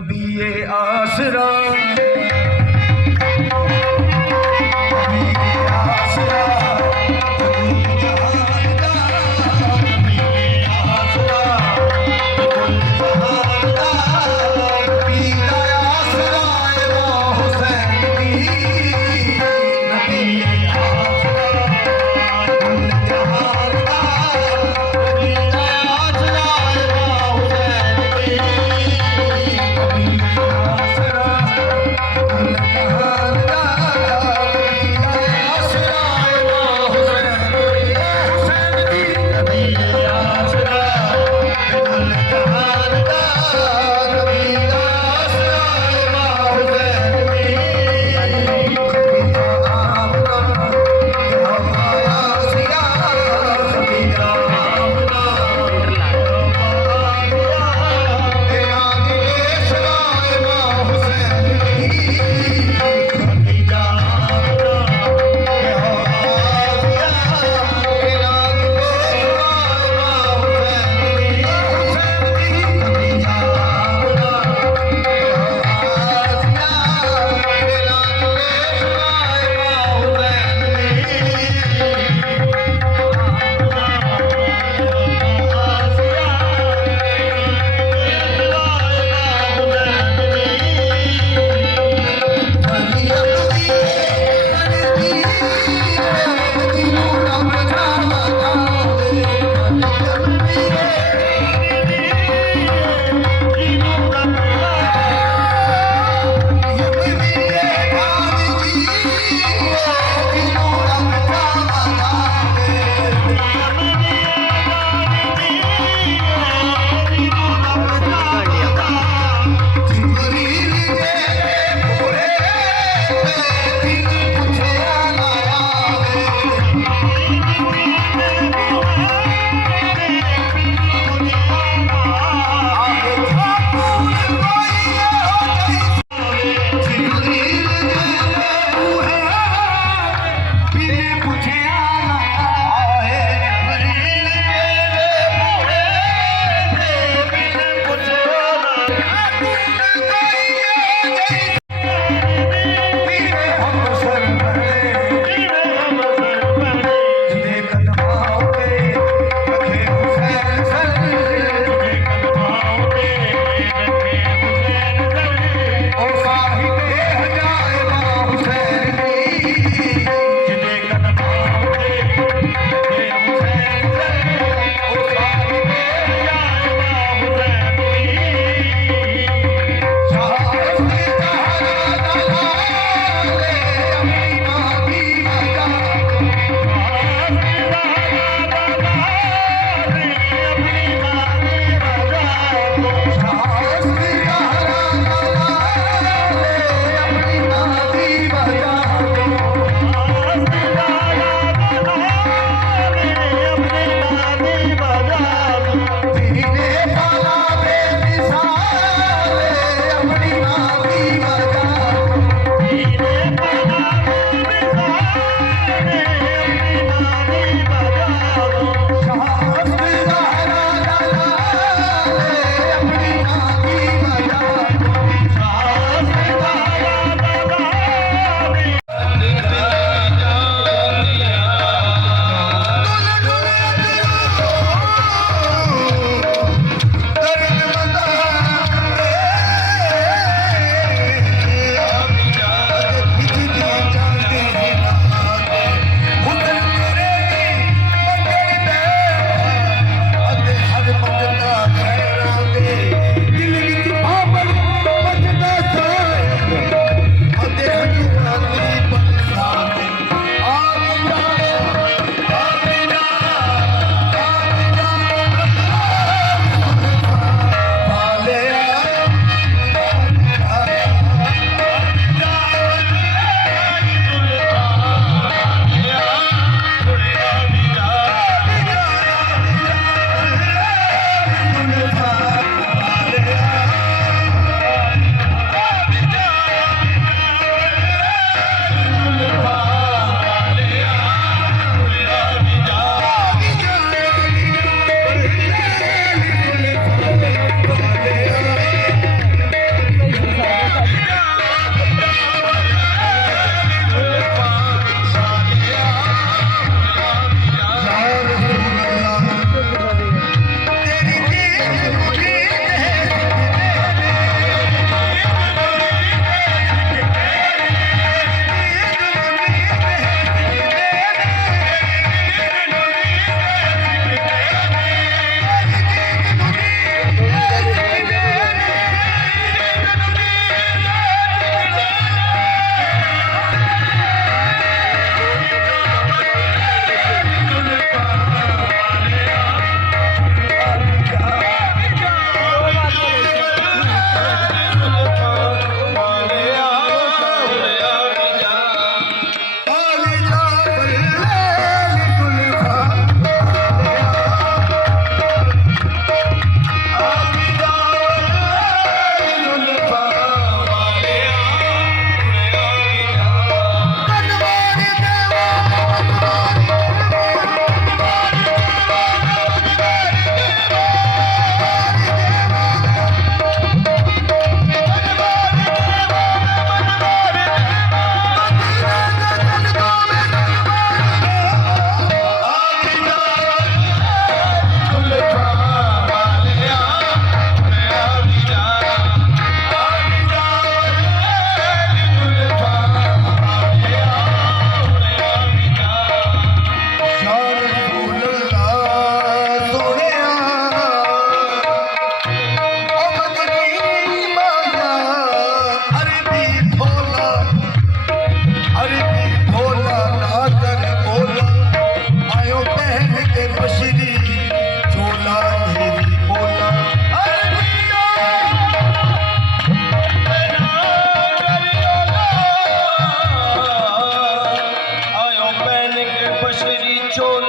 नबीए आसरा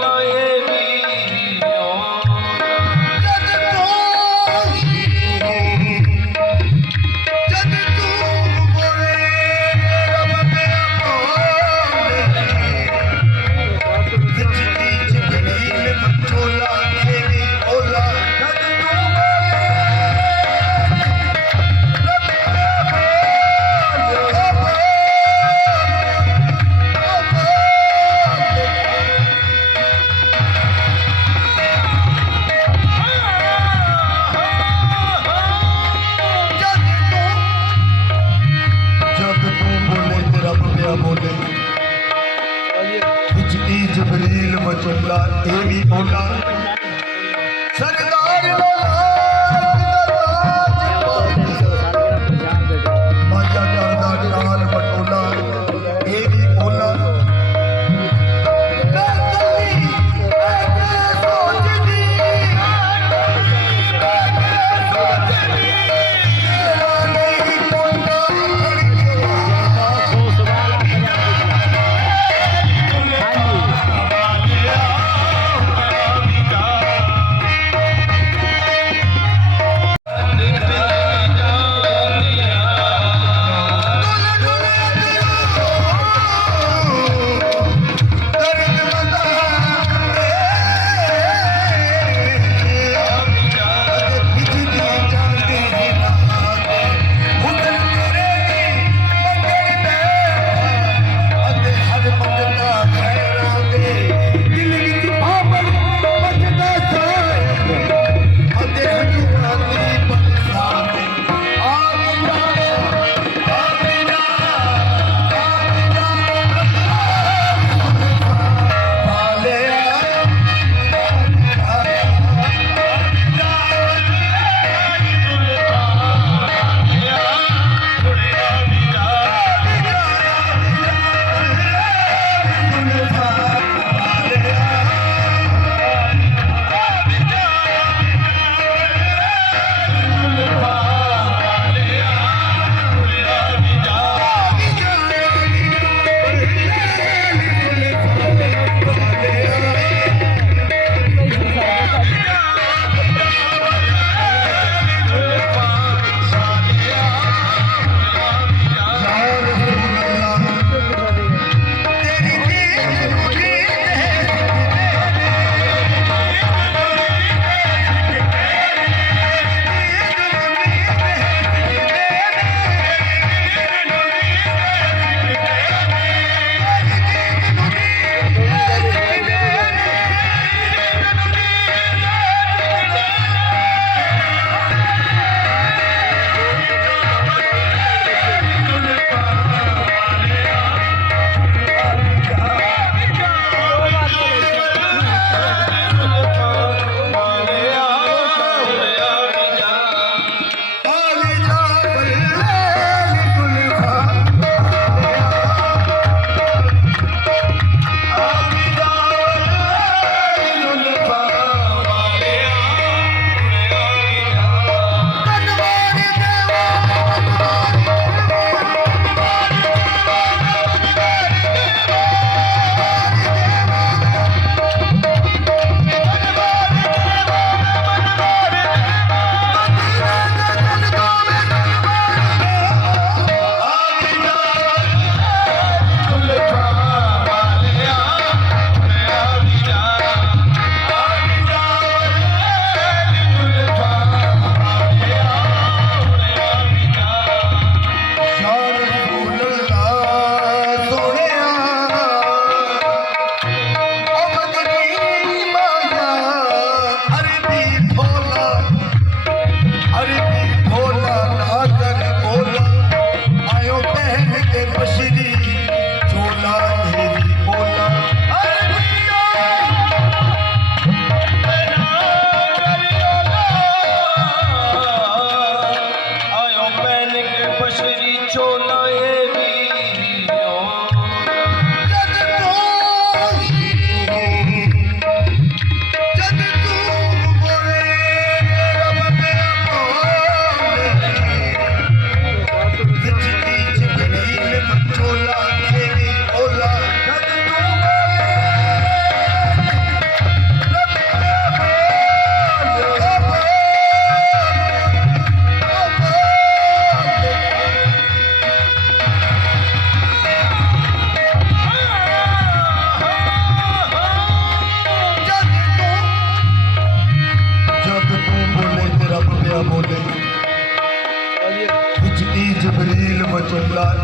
ਬੋਲਾ ਇਹ ਵੀ बोले कुछ की जबरील बचोला ए भी बोला सरदार माया करदा डाल बटोला ए भी बोला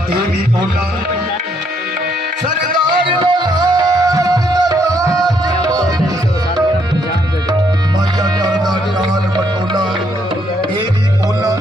ਇਹ ਵੀ ਬੋਲਾ ਸਰਦਾਰ ਮਾਇਆ ਕਰਦਾ ਟਾਲ ਪਟੋਲਾ ਇਹ ਵੀ ਬੋਲਾ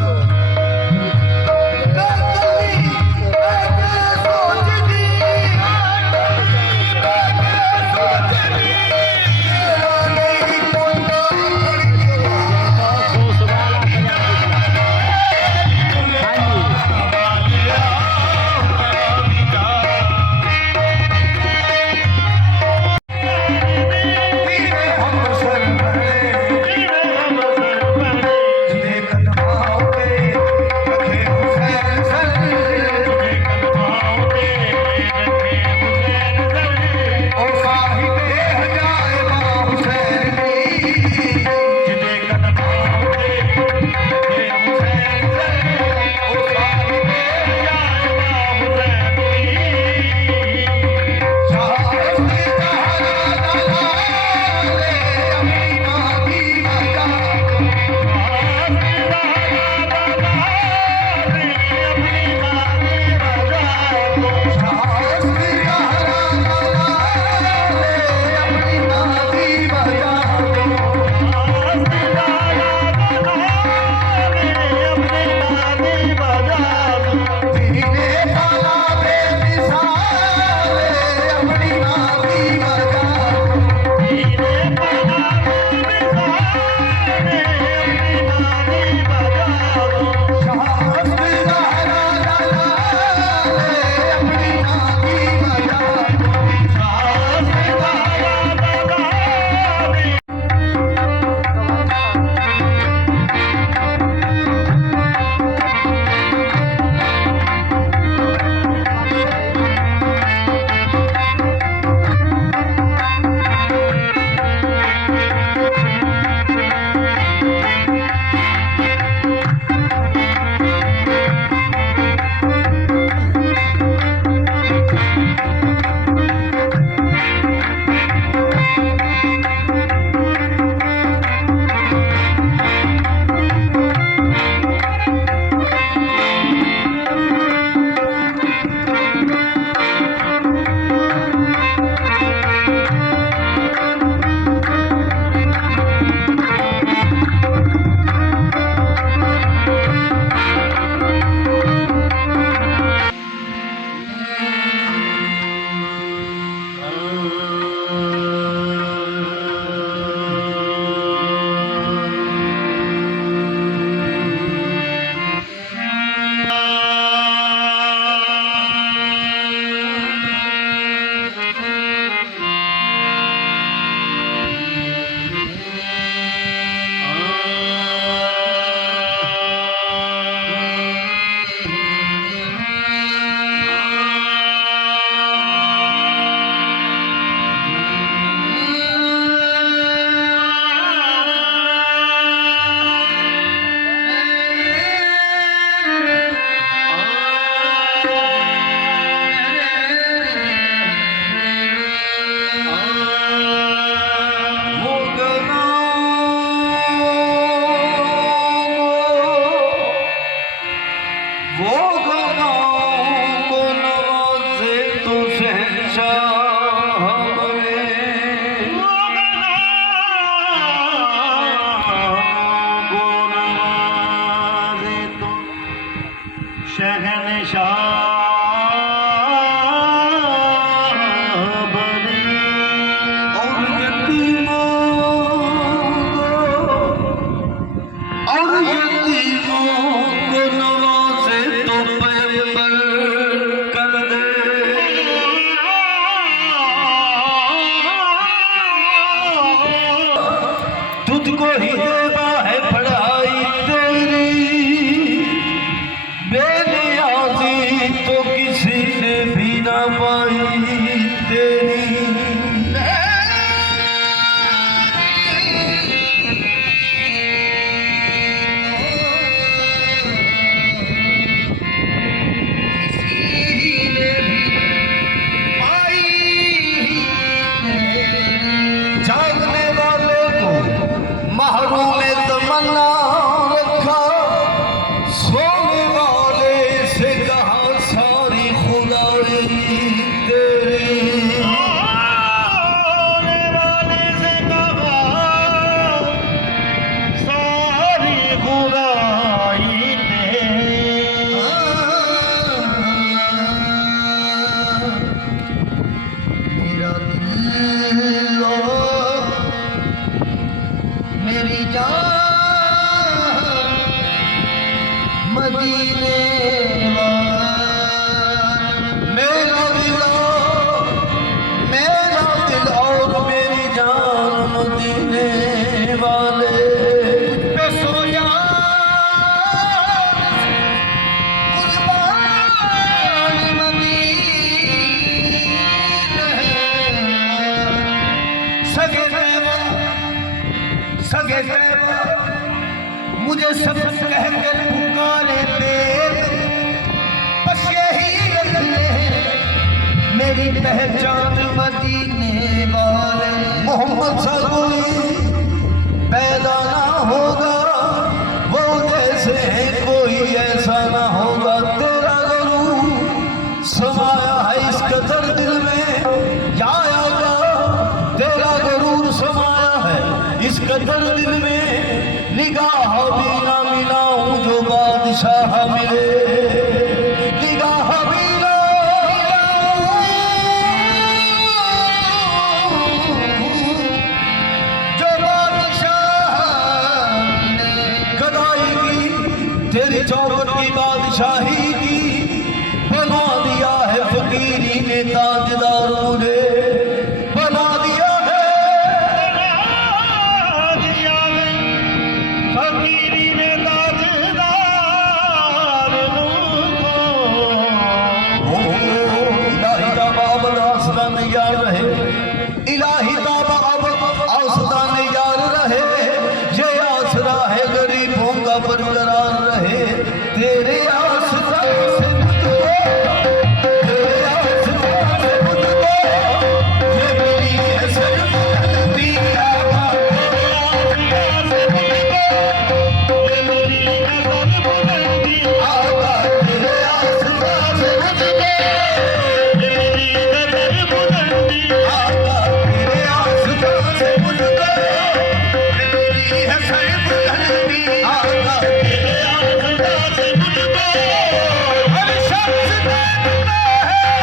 तुझको ही देवा है पढ़ाई तेरी, बेनियाज़ी तो किसी ने भी ना पाई तेरी। जागने वाले को महरूम सोया मदीने वाला मेरा दिल और मेरी जान मदीने वाले पे सोया कुर्बान मदीने सगे तैबा मुझे सब कह के पुकारे पे बस यही मेरी पहचान मदीने वाले मोहम्मद सा कोई पैदा ना होगा वो जैसे है कोई ऐसा ना होगा तेरा गुरूर समाया है इस कदर दिल में जाएगा तेरा गुरूर समाया है इस कदर दिल में निगाह भी ना मिलाऊं जो बादशाह मिले निगाह भी ना जो बादशाह गदाई की तेरी चौकट की बादशाही की बना दिया है फकीरी ने ताजदार मुझे बना दिया है फकीरी ने ताजदार ओ इलाही ताबा अब आसदा में यार रहे इलाही ताबा अब आसदा में यार रहे ये आसरा है गरीबों का बरकरार रहे तेरे आसरा से मुझको तेरे आसरा से मुझको ये मिली है सरबती आबा आबा तेरे आसरा से मुझको आबा तेरे आसरा से मुझको आबा हर शख्स देखता है से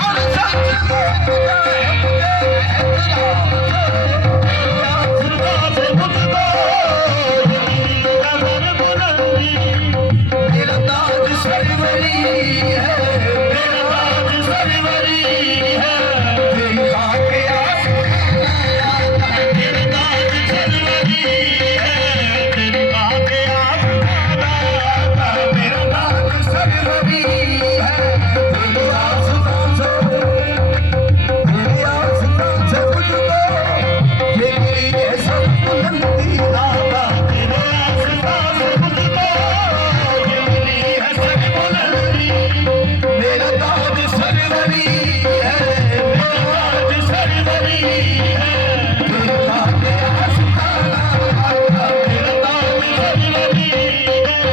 हर शख्स देखता है मेरा ताज सरवरी है मेरा ताज सरवरी है तेरी आके मेरा ताज सरवरी है तेरी आके मेरा ताज सरवरी है तेरी आसमान से मुझको ये मिली है सरबुलंदी आबा तेरे आसमान से मुझको ये मिली है सरबुलंदी मेरा ताज सरवरी है मेरा ताज सरवरी है तेरा आके आसमाना मेरा ताज सरवरी है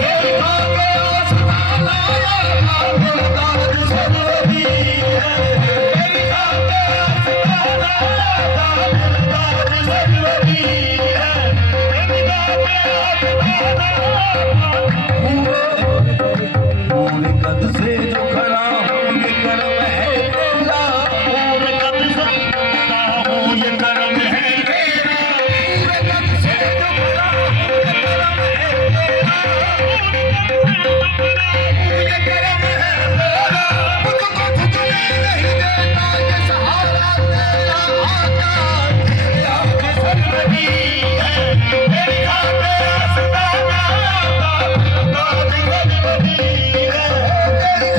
तेरा आके आसमाना मेरा ताज सरवरी है तेरा आके आसमाना मेरा ताज सरवरी है तेरा आके आसमाना पूरे कद से जो खड़ा हूँ ये करम है तेरा पूरे कद से खड़ा हूँ ये करम है तेरा पूरे कद से जो खड़ा हूँ ये करम है तेरा ये करम है तेरा मुझको झुकने नहीं देता ये सहारा तेरा आका तेरे आके सरवरी है तेरी आके आसमाना ताज सरवरी है तेरी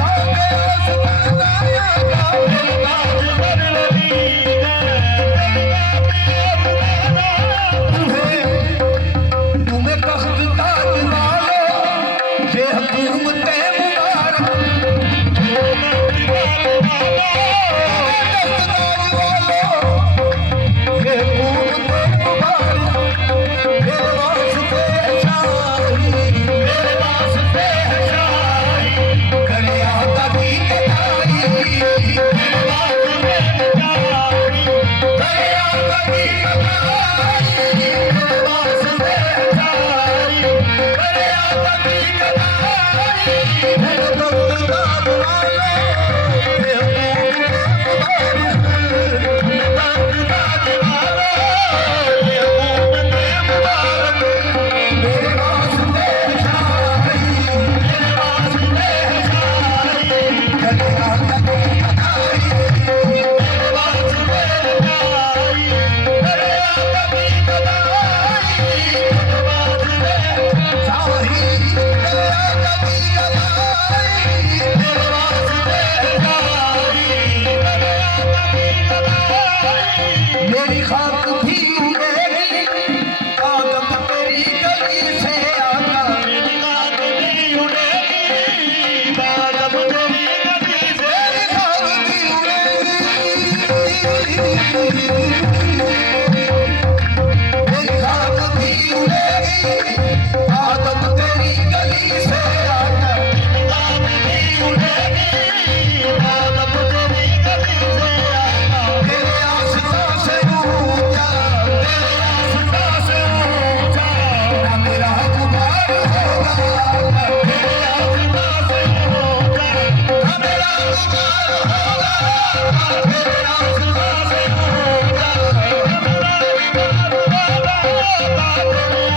मेरा गुमान होगा तेरा सुना से होगा मेरा गुमान होगा तेरा